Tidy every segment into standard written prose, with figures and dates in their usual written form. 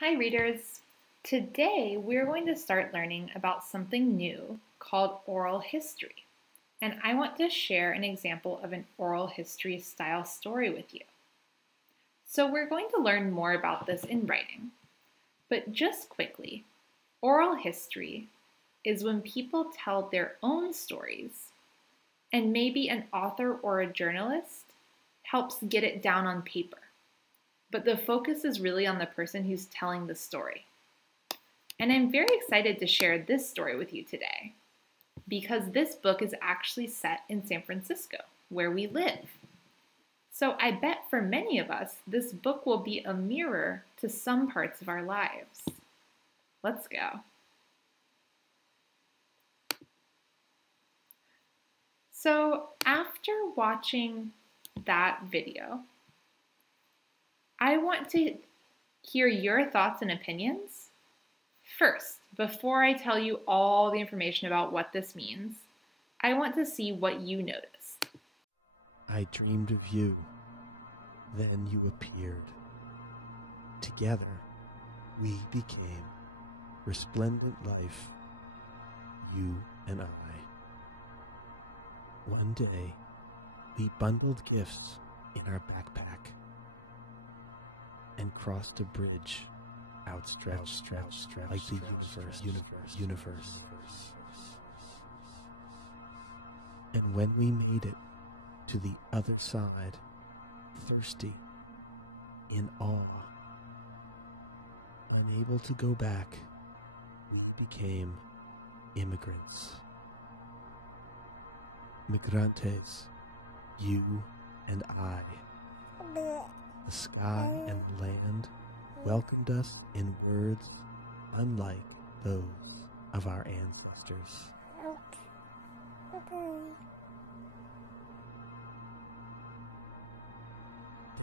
Hi, readers. Today we're going to start learning about something new called oral history. And I want to share an example of an oral history style story with you. So we're going to learn more about this in writing. But just quickly, oral history is when people tell their own stories, and maybe an author or a journalist helps get it down on paper. But the focus is really on the person who's telling the story. And I'm very excited to share this story with you today because this book is actually set in San Francisco, where we live. So I bet for many of us, this book will be a mirror to some parts of our lives. Let's go. So after watching that video, I want to hear your thoughts and opinions. First, before I tell you all the information about what this means, I want to see what you noticed. I dreamed of you. Then you appeared. Together, we became resplendent life, you and I. One day, we bundled gifts in our backpack and crossed a bridge outstretched like the universe. And when we made it to the other side, thirsty, in awe, unable to go back, we became immigrants. Migrantes, you and I. The sky and the land welcomed us in words unlike those of our ancestors.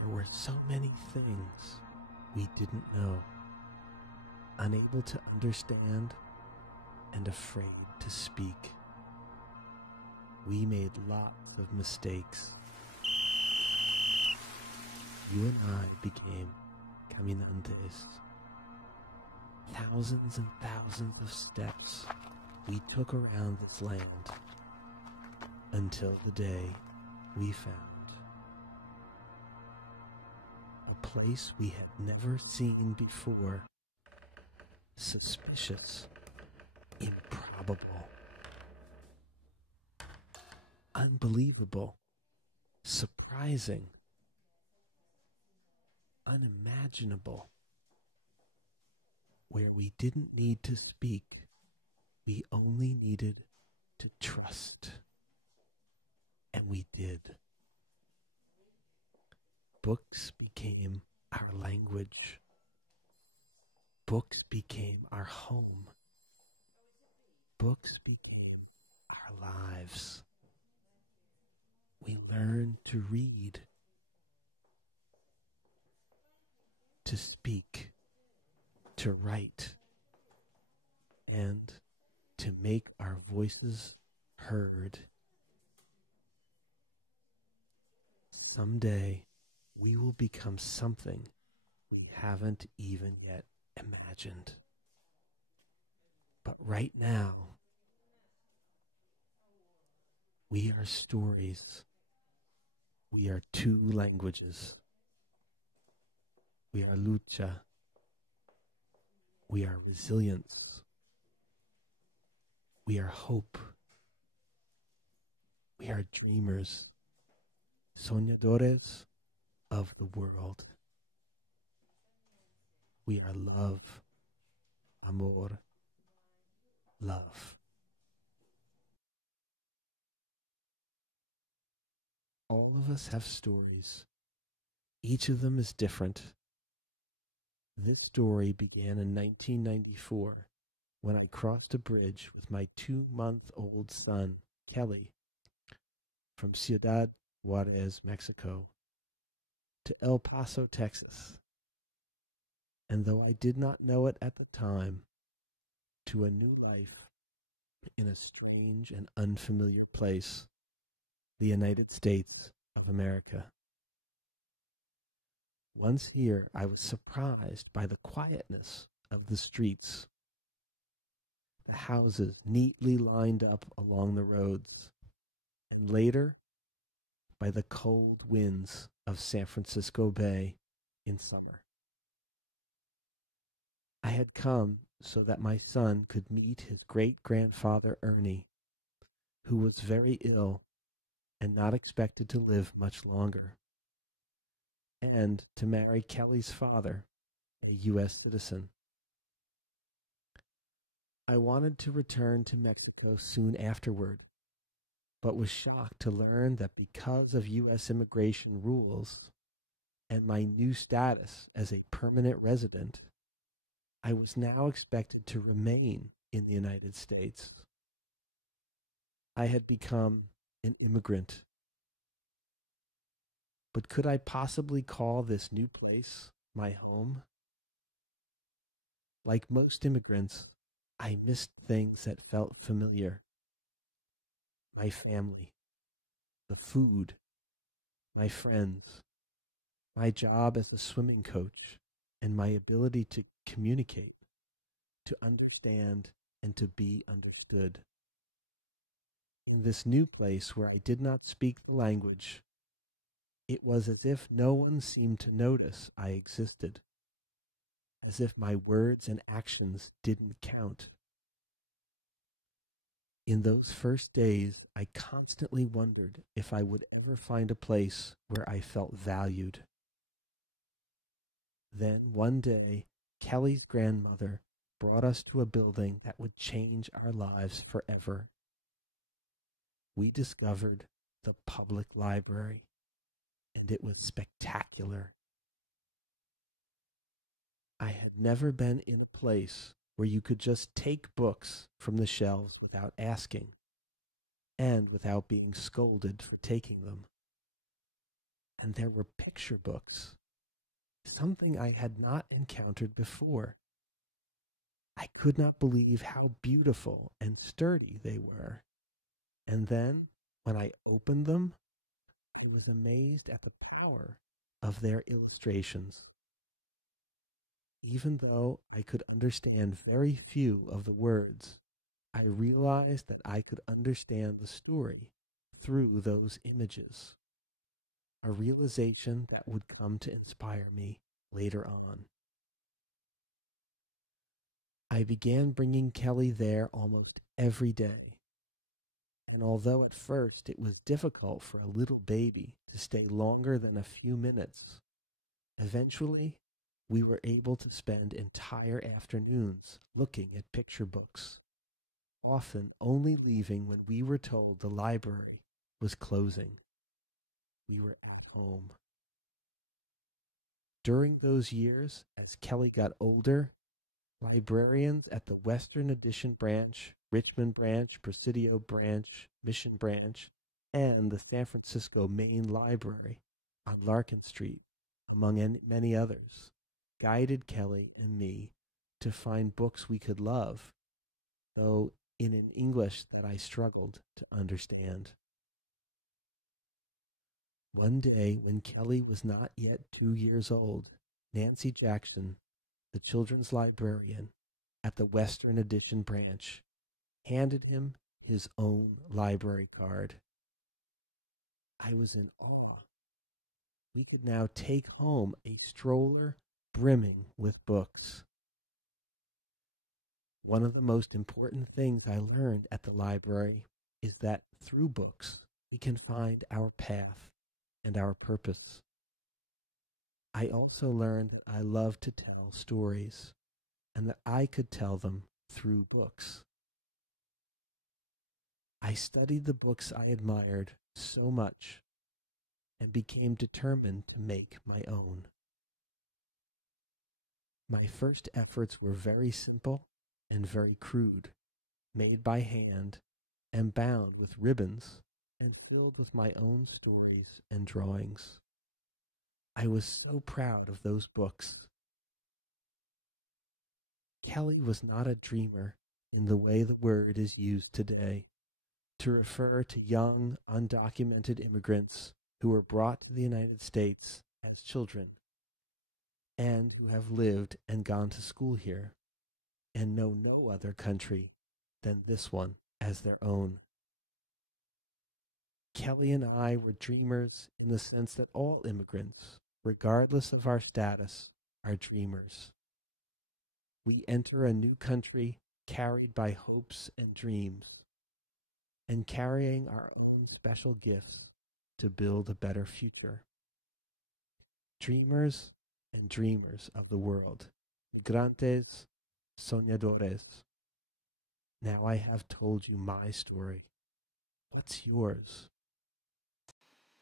There were so many things we didn't know, unable to understand and afraid to speak. We made lots of mistakes. You and I became caminantes. Thousands and thousands of steps we took around this land until the day we found a place we had never seen before. Suspicious, improbable, unbelievable, surprising, unimaginable, where we didn't need to speak, we only needed to trust. And we did. Books became our language. Books became our home. Books became our lives. We learned to read, to speak, to write, and to make our voices heard. Someday, we will become something we haven't even yet imagined. But right now, we are stories. We are two languages. We are lucha. We are resilience. We are hope. We are dreamers, soñadores of the world. We are love, amor, love. All of us have stories. Each of them is different. This story began in 1994 when I crossed a bridge with my 2-month-old son, Kelly, from Ciudad Juarez, Mexico, to El Paso, Texas. And though I did not know it at the time, to a new life in a strange and unfamiliar place, the United States of America. Once here, I was surprised by the quietness of the streets, the houses neatly lined up along the roads, and later by the cold winds of San Francisco Bay in summer. I had come so that my son could meet his great-grandfather Ernie, who was very ill and not expected to live much longer, and to marry Kelly's father, a U.S. citizen. I wanted to return to Mexico soon afterward, but was shocked to learn that because of U.S. immigration rules and my new status as a permanent resident, I was now expected to remain in the United States. I had become an immigrant. But could I possibly call this new place my home? Like most immigrants, I missed things that felt familiar. My family, the food, my friends, my job as a swimming coach, and my ability to communicate, to understand, and to be understood. In this new place where I did not speak the language, it was as if no one seemed to notice I existed, as if my words and actions didn't count. In those first days, I constantly wondered if I would ever find a place where I felt valued. Then one day, Kelly's grandmother brought us to a building that would change our lives forever. We discovered the public library, and it was spectacular. I had never been in a place where you could just take books from the shelves without asking, and without being scolded for taking them. And there were picture books, something I had not encountered before. I could not believe how beautiful and sturdy they were. And then, when I opened them, I was amazed at the power of their illustrations. Even though I could understand very few of the words, I realized that I could understand the story through those images, a realization that would come to inspire me later on. I began bringing Kelly there almost every day, and although at first it was difficult for a little baby to stay longer than a few minutes, eventually we were able to spend entire afternoons looking at picture books, often only leaving when we were told the library was closing. We were at home. During those years, as Kelly got older, librarians at the Western Addition Branch, Richmond Branch, Presidio Branch, Mission Branch, and the San Francisco Main Library on Larkin Street, among many others, guided Kelly and me to find books we could love, though in an English that I struggled to understand. One day, when Kelly was not yet 2 years old, Nancy Jackson, the children's librarian at the Western Addition Branch, handed him his own library card. I was in awe. We could now take home a stroller brimming with books. One of the most important things I learned at the library is that through books we can find our path and our purpose. I also learned that I love to tell stories and that I could tell them through books. I studied the books I admired so much and became determined to make my own. My first efforts were very simple and very crude, made by hand and bound with ribbons and filled with my own stories and drawings. I was so proud of those books. Kelly was not a dreamer in the way the word is used today, to refer to young, undocumented immigrants who were brought to the United States as children and who have lived and gone to school here and know no other country than this one as their own. Kelly and I were dreamers in the sense that all immigrants, regardless of our status, are dreamers. We enter a new country carried by hopes and dreams, and carrying our own special gifts to build a better future. Dreamers and dreamers of the world, migrantes, soñadores. Now I have told you my story. What's yours?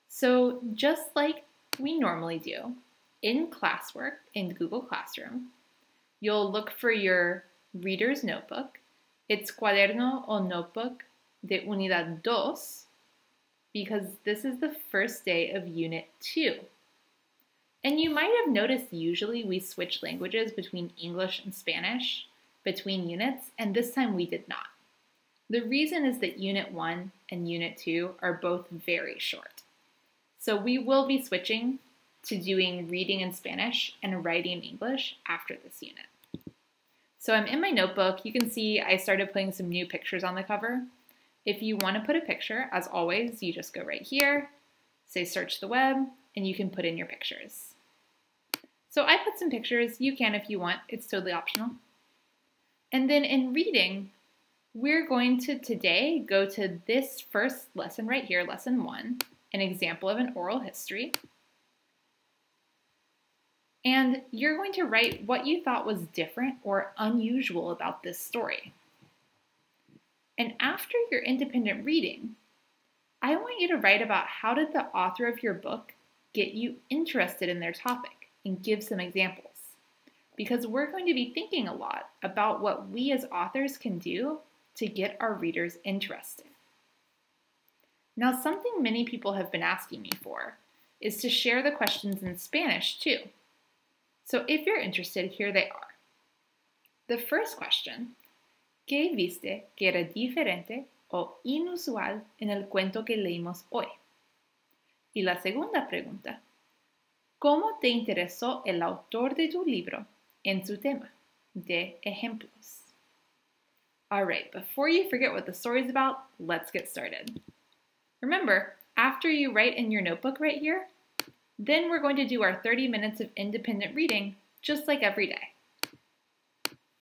So just like we normally do, in classwork in Google Classroom, you'll look for your reader's notebook. It's cuaderno o notebook de Unidad 2 because this is the first day of Unit 2. And you might have noticed usually we switch languages between English and Spanish between units, and this time we did not. The reason is that Unit 1 and Unit 2 are both very short. So we will be switching to doing reading in Spanish and writing in English after this unit. So I'm in my notebook. You can see I started putting some new pictures on the cover. If you want to put a picture, as always, you just go right here, say search the web, and you can put in your pictures. So I put some pictures. You can if you want. It's totally optional. And then in reading, we're going to today go to this first lesson right here, lesson 1, an example of an oral history. And you're going to write what you thought was different or unusual about this story. And after your independent reading, I want you to write about how did the author of your book get you interested in their topic and give some examples. Because we're going to be thinking a lot about what we as authors can do to get our readers interested. Now, something many people have been asking me for is to share the questions in Spanish too. So if you're interested, here they are. The first question, ¿qué viste que era diferente o inusual en el cuento que leímos hoy? Y la segunda pregunta, ¿cómo te interesó el autor de tu libro en su tema? De ejemplos. All right, before you forget what the story's about, let's get started. Remember, after you write in your notebook right here, then we're going to do our 30 minutes of independent reading just like every day.